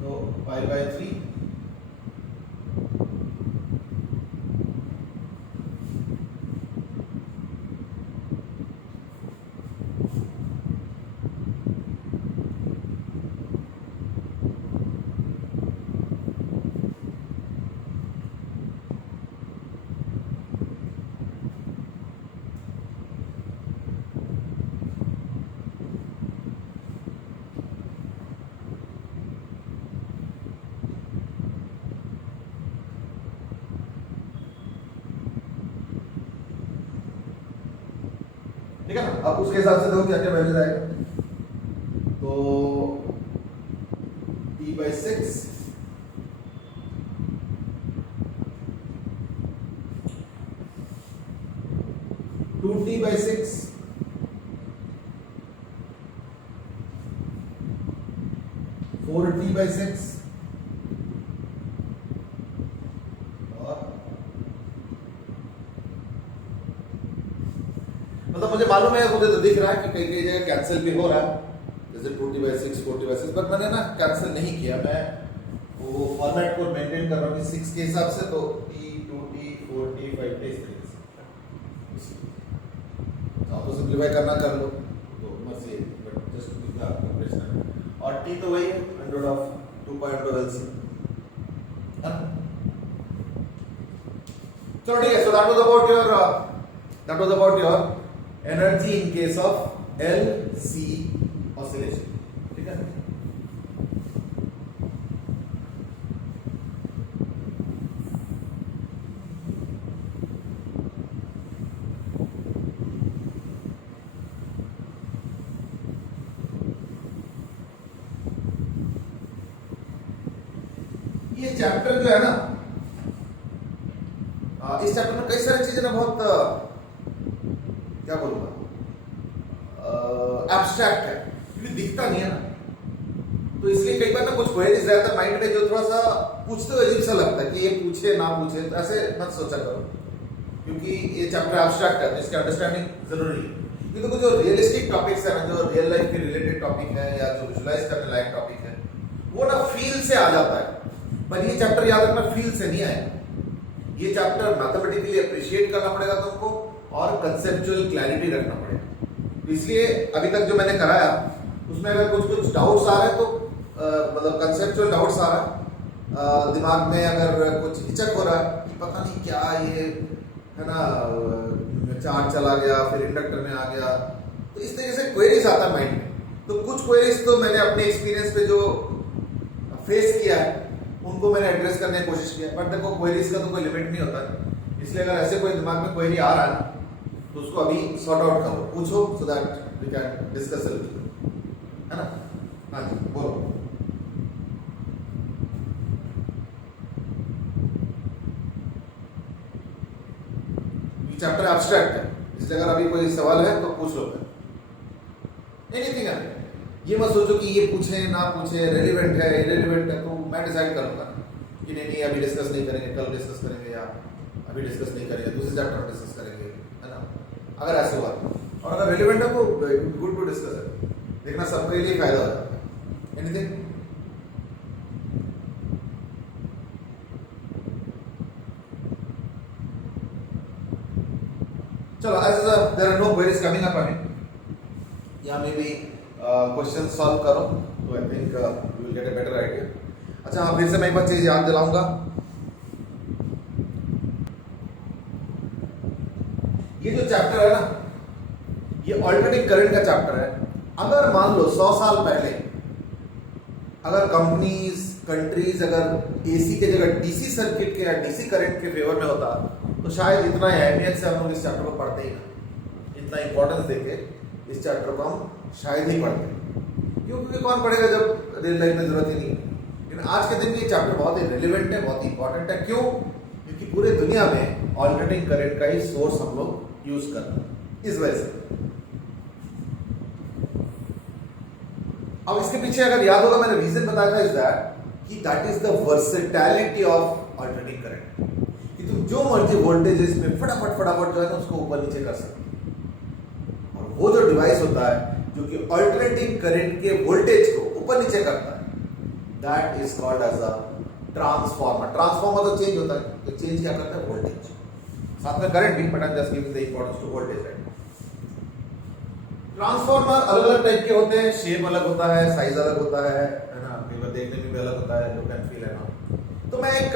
तो π/3 ठीक है ना? अब उसके हिसाब से देखो क्या क्या वैल्यूज आएगा, तो t/6 2t/6 4t/6 मतलब मुझे मालूम है, मुझे तो दिख रहा है कि कई कई जगह कैंसिल भी हो रहा है, जैसे 2t/6 4t/6, बट मैंने ना कैंसिल नहीं किया, मैं वो फॉर्मेट को मेंटेन कर रहा हूँ 6 के हिसाब से, तो t 2t 4t 5t इस तरीके से आप तो सिंप्लीफाई करना कर लो तो मर्जी है, but just to give the comparison. और t तो वही है 100 ऑफ 2 पाई अंडर LC, है ना? चलो ठीक है, सो that was about your energy in case of LC oscillation. ठीक है, ये चैप्टर जो है ना, इस चैप्टर में कई सारी चीजें ना बहुत क्या बोलूंगा एब्स्ट्रैक्ट है, क्योंकि दिखता नहीं है ना, तो इसलिए कई बार ना कुछ क्वेरीज रहता है माइंड में जो थोड़ा सा पूछते हुए अजीब सा लगता है कि ये पूछे ना पूछे, तो ऐसे मत सोचा करो, क्योंकि ये चैप्टर एब्स्ट्रैक्ट है तो इसकी अंडरस्टैंडिंग जरूरी है। क्योंकि जो रियलिस्टिक टॉपिक्स है ना, जो रियल लाइफ के रिलेटेड टॉपिक है या जो विजुलाइज करने लायक टॉपिक है, वो ना फील से आ जाता है। पर ये चैप्टर याद रखना फील से नहीं आएगा। ये चैप्टर मैथमेटिकली अप्रिशिएट करना पड़ेगा तुमको और कंसेप्चुअल क्लैरिटी रखना पड़ेगा। इसलिए अभी तक जो मैंने कराया उसमें अगर कुछ कुछ डाउट्स आ रहे हैं तो मतलब कंसेप्चुअल डाउट्स आ रहा है, दिमाग में अगर कुछ हिचक हो रहा है कि पता नहीं क्या ये है ना, चार्ज चला गया फिर इंडक्टर में आ गया, तो इस तरीके से क्वेरीज आता है माइंड में। तो कुछ क्वेरीज तो मैंने अपने एक्सपीरियंस पे जो फेस किया है उनको मैंने एड्रेस करने की कोशिश किया, बट देखो क्वेरीज का तो कोई लिमिट नहीं होता, इसलिए अगर ऐसे कोई दिमाग में क्वेरी आ रहा है ना तो उसको अभी सॉर्ट आउट करो, पूछो, so that we can discuss है ना। हाँ जी बोलो। चैप्टर एब्स्ट्रैक्ट है, इसलिए अगर अभी कोई सवाल है तो पूछ लो। एनीथिंग है, ये मत सोचो कि ये पूछे ना पूछे, रेलिवेंट है इरेलीवेंट है, तो मैं डिसाइड करूंगा कि नहीं अभी डिस्कस नहीं करेंगे, कल डिस्कस करेंगे, या अभी डिस्कस नहीं करेंगे, दूसरे चैप्टर में डिस्कस करेंगे, है ना। अगर ऐसे हुआ और अगर रेलिवेंट है तो गुड टू डिस्कस है, देखना सबके लिए फायदा हो जाता है। एनीथिंग? चलो, as there are no queries coming up, या मे बी क्वेश्चन सॉल्व करो तो I think you will get a better idea. अच्छा हाँ, फिर से मैं एक बार चीज याद दिलाऊंगा, ये जो चैप्टर है ना, ये ऑल्टरनेटिंग करंट का चैप्टर है। अगर मान लो 100 साल पहले अगर कंपनीज कंट्रीज अगर एसी के जगह डीसी सर्किट के या डीसी करंट के फेवर में होता तो शायद इतना अहमियत से हम लोग इस चैप्टर को पढ़ते ही ना, इतना इंपॉर्टेंस देके इस चैप्टर को हम शायद ही पढ़ते। क्यों? क्योंकि कौन पढ़ेगा जब रियल लाइफ में जरूरत ही नहीं है। लेकिन आज के दिन ये चैप्टर बहुत ही रिलेवेंट है, बहुत ही इंपॉर्टेंट है। क्यों? क्योंकि पूरे दुनिया में ऑल्टरनेटिंग करंट का ही सोर्स हम लोग यूज करते हैं, इस वजह से। अब इसके पीछे अगर याद होगा मैंने रीजन बताया था, इज दैट कि that is the versatility of alternating current, कि तुम जो मर्जी वोल्टेजेस में फटाफट जो है ना उसको ऊपर नीचे कर सकते हो। और वो जो डिवाइस होता है जो कि ऑल्टरनेटिंग करंट के वोल्टेज को ऊपर नीचे करता है, that is called as a transformer. Transformer तो चेंज होता है, तो चेंज क्या करता है? वोल्टेज, साथ में करंट भी, but I am just giving the importance to voltage, right. Transformer अलग अलग टाइप के होते हैं, शेप अलग होता है, साइज अलग होता है ना, कई देखने में भी अलग होता है, लुक एंड फील है ना। तो मैं एक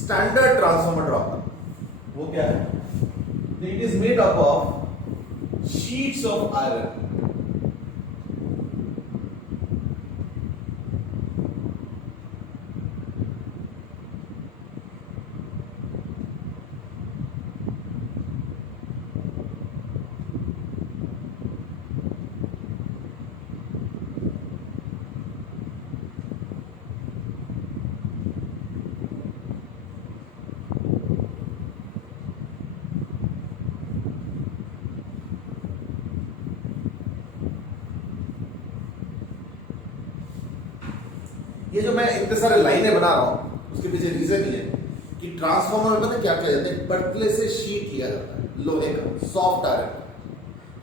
स्टैंडर्ड ट्रांसफार्मर ड्रॉ करूं, वो क्या है? It is made up of sheets of iron. ये जो मैं इतने सारे लाइनें बना रहा हूं उसके पीछे रीजन ये है कि ट्रांसफार्मर में पता क्या किया जाता है? पतले से शीट लिया जाता है लोहे का, सॉफ्ट आयरन,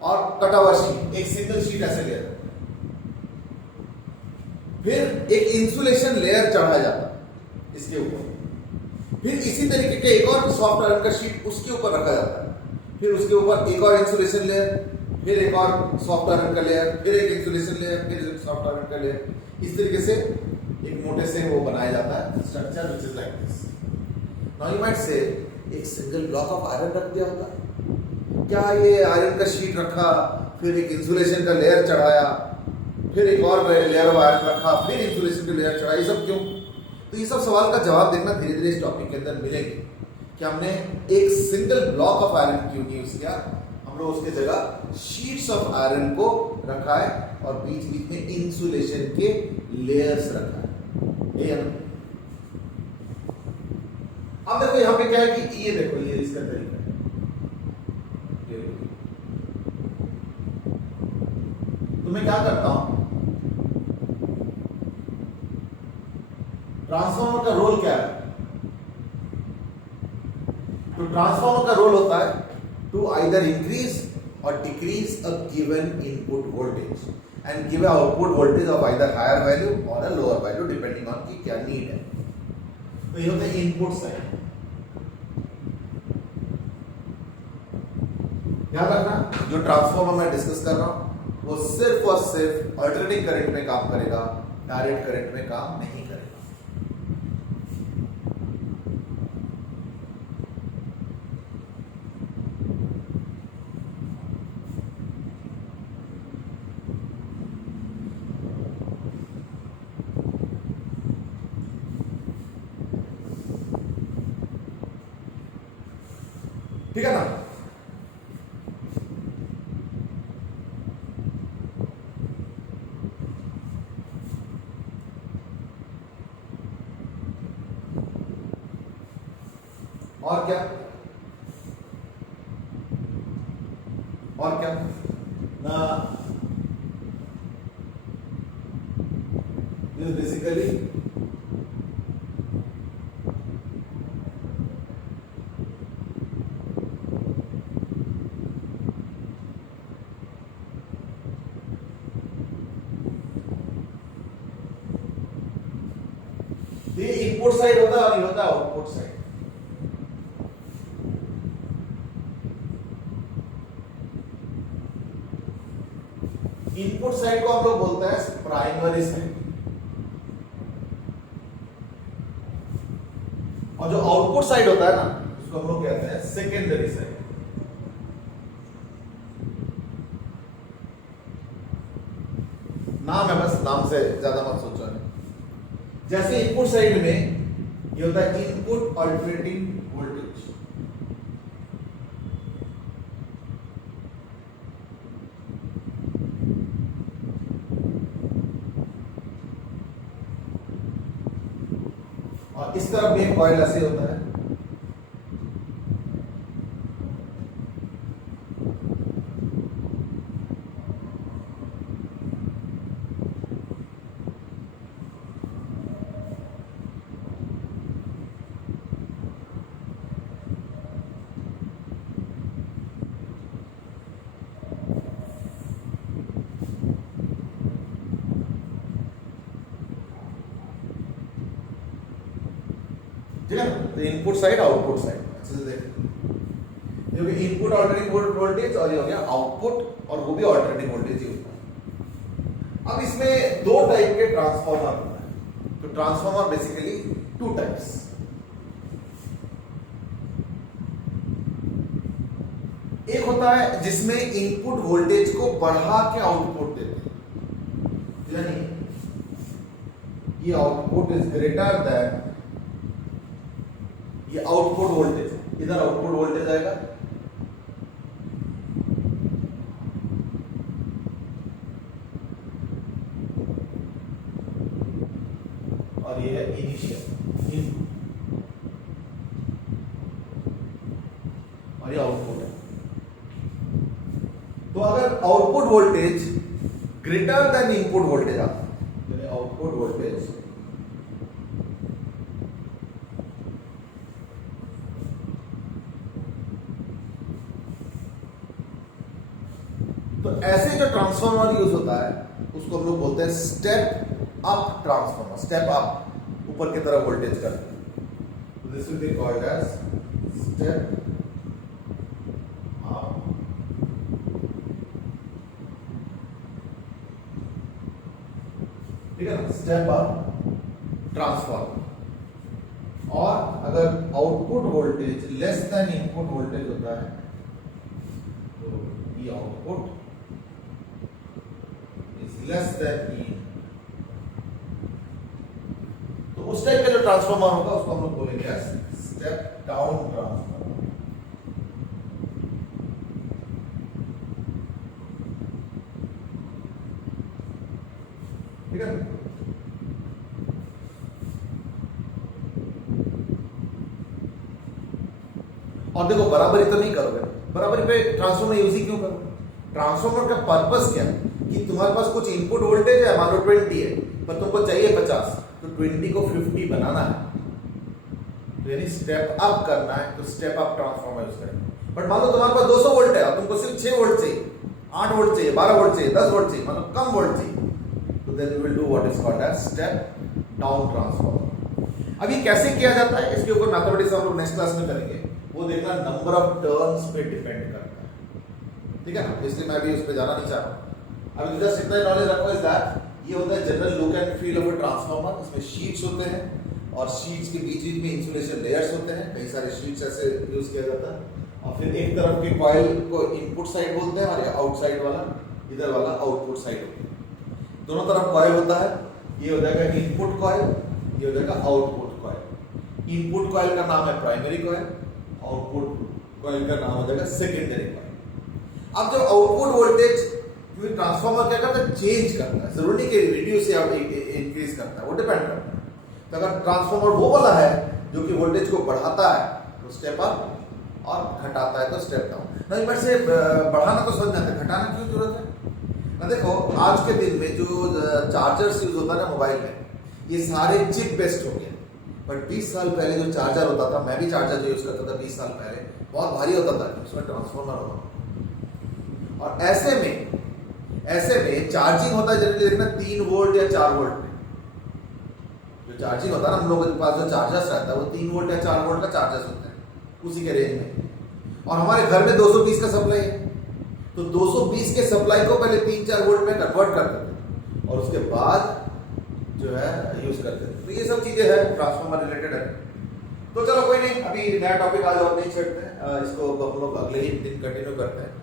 और कटा हुआ शीट, एक सिंगल शीट ऐसे लिया जाता है। फिर एक इंसुलेशन लेयर चढ़ाया जाता है इसके ऊपर, फिर इसी तरीके के एक और सॉफ्ट आयरन का शीट उसके ऊपर रखा जाता है, फिर उसके ऊपर एक और इंसुलेशन लेयर, फिर एक और सॉफ्ट आयरन का लेयर, फिर एक इंसुलेशन लेयर, फिर एक सॉफ्ट आयरन का लेयर। इस तरीके से एक मोटे से वो बनाया जाता है structure which is like this. Now you might say एक सिंगल ब्लॉक ऑफ आयरन रख दिया होता, क्या ये आयरन का शीट रखा, फिर एक इंसुलेशन का लेयर चढ़ाया, फिर एक और लेयर ऑफ आयरन रखा, फिर इंसुलेशन का लेयर चढ़ाया, ये सब क्यों? तो ये सब सवाल का जवाब देखना धीरे धीरे इस टॉपिक के अंदर मिलेंगे कि हमने एक सिंगल ब्लॉक ऑफ आयरन क्यों नहीं यूज किया, हम लोग उसके जगह शीट्स ऑफ आयरन को रखा है और बीच बीच में इंसुलेशन के लेयर्स रखा है। ये है ना। अब देखो यहां पे क्या है कि ये देखो, ये इसका तरीका है, तो मैं क्या करता हूं, ट्रांसफार्मर का रोल क्या है? तो ट्रांसफार्मर का रोल होता है to either increase or decrease a given input voltage and give a output voltage of either higher value or a lower value depending on कि क्या need है। तो ये होता है इनपुट साइड। याद रखना जो ट्रांसफॉर्मर मैं डिस्कस कर रहा हूं वो सिर्फ और सिर्फ अल्टरनेटिंग करंट में काम करेगा, डायरेक्ट करंट में काम नहीं करेगा। ठीक है ना? और क्या? और क्या ना? दिस बेसिकली ये इनपुट साइड होता है और ये होता है आउटपुट साइड। इनपुट साइड को हम लोग बोलते हैं प्राइमरी साइड और जो आउटपुट साइड होता है ना उसको हम लोग कहते हैं सेकेंडरी साइड। नाम है, बस नाम से ज्यादा मत सोचो। जैसे इनपुट साइड में ये होता है इनपुट अल्टरनेटिंग वोल्टेज, और इस तरफ भी एक कॉइल ऐसे होता है। ठीक है ना? तो इनपुट साइड आउटपुट साइड अच्छे से देखो, ये भी इनपुट ऑल्टरनेटिंग वोल्टेज और ये हो गया आउटपुट, और वो भी ऑल्टरनेटिंग वोल्टेज ही होता है। अब इसमें दो टाइप के ट्रांसफार्मर होता है। तो ट्रांसफार्मर बेसिकली टू टाइप्स। एक होता है जिसमें इनपुट वोल्टेज को बढ़ा के आउटपुट देते हैं, यानी ये आउटपुट इज ग्रेटर देन ये आउटपुट वोल्टेज, इधर आउटपुट वोल्टेज आएगा और ये है इनिशियल इनपुट और ये आउटपुट है। तो अगर output voltage greater than input voltage आता है, आउटपुट वोल्टेज तो ऐसे जो ट्रांसफार्मर यूज होता है उसको हम लोग बोलते हैं step up transformer. Step up, ऊपर की तरफ वोल्टेज का, this will be called as step up. ठीक है ना? Step up transformer. और अगर output voltage less than input voltage होता है तो ये आउटपुट लेस देन इन, तो उस टाइप का जो ट्रांसफार्मर होगा उसको हम लोग बोलेंगे स्टेप डाउन ट्रांसफार्मर। ठीक है? और देखो बराबरी तो नहीं करोगे, बराबरी पे ट्रांसफार्मर यूज ही क्यों करोगे? ट्रांसफार्मर का पर्पस क्या है कि तुम्हारे पास कुछ इनपुट वोल्टेज है, मान लो 20 है, पर तुमको चाहिए 50, तो 20 को 50 बनाना है, तो यानी स्टेप अप करना है, तो स्टेप अप ट्रांसफॉर्मर यूज करेंगे। बट मान लो तुम्हारे पास 200 वोल्ट है और तुमको सिर्फ 6 वोल्ट चाहिए, 8 वोल्ट चाहिए, 12 वोल्ट चाहिए, 10 वोल्ट चाहिए, मतलब कम वोल्ट चाहिए, तो then we will do what is called as step down transformer. अब ये कैसे किया जाता है, इसके ऊपर मैथमेटिक्स हम लोग नेक्स्ट क्लास में करेंगे, वो देखना नंबर ऑफ टर्न्स पे डिपेंड करता है, ठीक है ना, इसलिए मैं भी उस पर जाना नहीं चाह रहा। अभी जस्ट इतना नॉलेज रखो इज दैट ये होता है general look and feel of a transformer. इसमें शीट्स होते हैं और शीट्स के बीच बीच में इंसुलेशन लेयर्स होते हैं, कई सारे शीट्स ऐसे यूज किया जाता है। और फिर एक तरफ के कॉइल को इनपुट साइड बोलते हैं और आउटसाइड वाला, इधर वाला आउटपुट साइड होती है। दोनों तरफ कॉइल होता है, ये हो जाएगा इनपुट कॉइल, ये हो जाएगा आउटपुट कॉइल। इनपुट कॉइल का नाम है प्राइमरी कॉइल, आउटपुट कॉइल का नाम हो जाएगा सेकेंडरी कॉइल। अब जब आउटपुट वोल्टेज ट्रांसफॉर्मर क्या करता है, चेंज करता है, जरूरी नहीं कि रिड्यूस या इंक्रीज करता है, वो डिपेंड करता है। तो अगर ट्रांसफॉर्मर वो वाला है जो कि वोल्टेज को बढ़ाता है तो स्टेप अप और घटाता है तो स्टेप डाउन। नहीं बट से बढ़ाना तो समझ जाते, घटाना क्यों जरूरत है ना। देखो आज के दिन में जो चार्जर्स यूज होता है ना मोबाइल में, ये सारे चिप बेस्ड हो गए। बट 20 साल पहले जो चार्जर होता था, मैं भी चार्जर यूज करता था 20 साल पहले, बहुत भारी होता था, उसमें ट्रांसफॉर्मर होता था। और ऐसे में चार्जिंग होता है जनरली देखना 3 वोल्ट या 4 वोल्ट में। जो चार्जिंग होता है ना हम लोगों के पास जो चार्जर्स रहता है वो 3 वोल्ट या 4 वोल्ट का चार्जर्स होता है, उसी के रेंज में। और हमारे घर में 220 का सप्लाई है, तो 220 के सप्लाई को पहले 3-4 वोल्ट में कन्वर्ट करते थे और उसके बाद जो है यूज करते थे। तो ये सब चीजें हैं ट्रांसफॉर्मर रिलेटेड है। तो चलो कोई नहीं, अभी नया टॉपिक आज और नहीं छेड़ते हैं, इसको हम लोग अगले ही दिन कंटिन्यू करते हैं।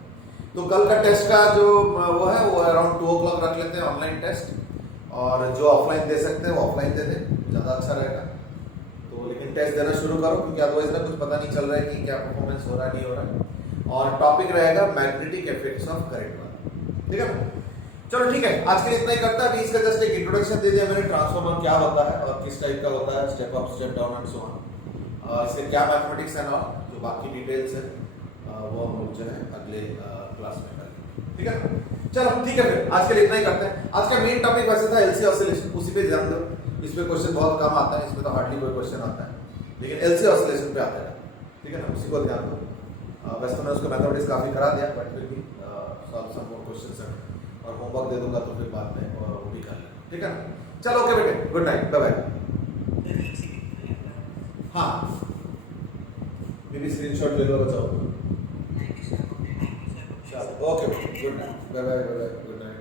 तो कल का टेस्ट का जो वो है वो अराउंड 2 o'clock रख लेते हैं ऑनलाइन टेस्ट, और जो ऑफलाइन दे सकते हैं वो ऑफलाइन दे दें, ज़्यादा अच्छा रहेगा। तो लेकिन टेस्ट देना शुरू करो, क्योंकि अदरवाइज ना कुछ पता नहीं चल रहा है कि क्या परफॉर्मेंस हो रहा है नहीं हो रहा है। और टॉपिक रहेगा मैग्नेटिक इफेक्ट्स ऑफ करंट वाला, ठीक है ना। चलो ठीक है, आज के लिए इतना ही करता है। अभी इसका जस्ट एक इंट्रोडक्शन दे दिया मैंने, ट्रांसफॉर्मर क्या होता है और किस टाइप का होता है, step up step down and so on, इससे क्या मैथमेटिक्स है ना, जो बाकी डिटेल्स है वो हम लोग जो है अगले क्लास में करेंगे, ठीक है। चलो ठीक है, फिर आज के लिए इतना ही करते हैं। आज का मेन टॉपिक वैसे था एलसी ऑसिलेशन, उसी पे ध्यान दो। इस पे क्वेश्चन बहुत कम आता है, इसमें तो हार्डली कोई क्वेश्चन आता है, लेकिन एलसी ऑसिलेशन पे आता है, ठीक है ना, उसी को ध्यान दो। वैसे तो मैं उसको मैथमेटिक्स काफी करा दिया, बट फिर भी सॉल्व सम मोर क्वेश्चंस है, और होमवर्क दे दूंगा तो फिर बाद में वो भी कर लेना, ठीक है ना। चलो ओके बेटे, गुड नाइट, बाय बाय। हाँ मेरी स्क्रीनशॉट ले लो बचाओ। चलो okay, good night, bye bye, good night.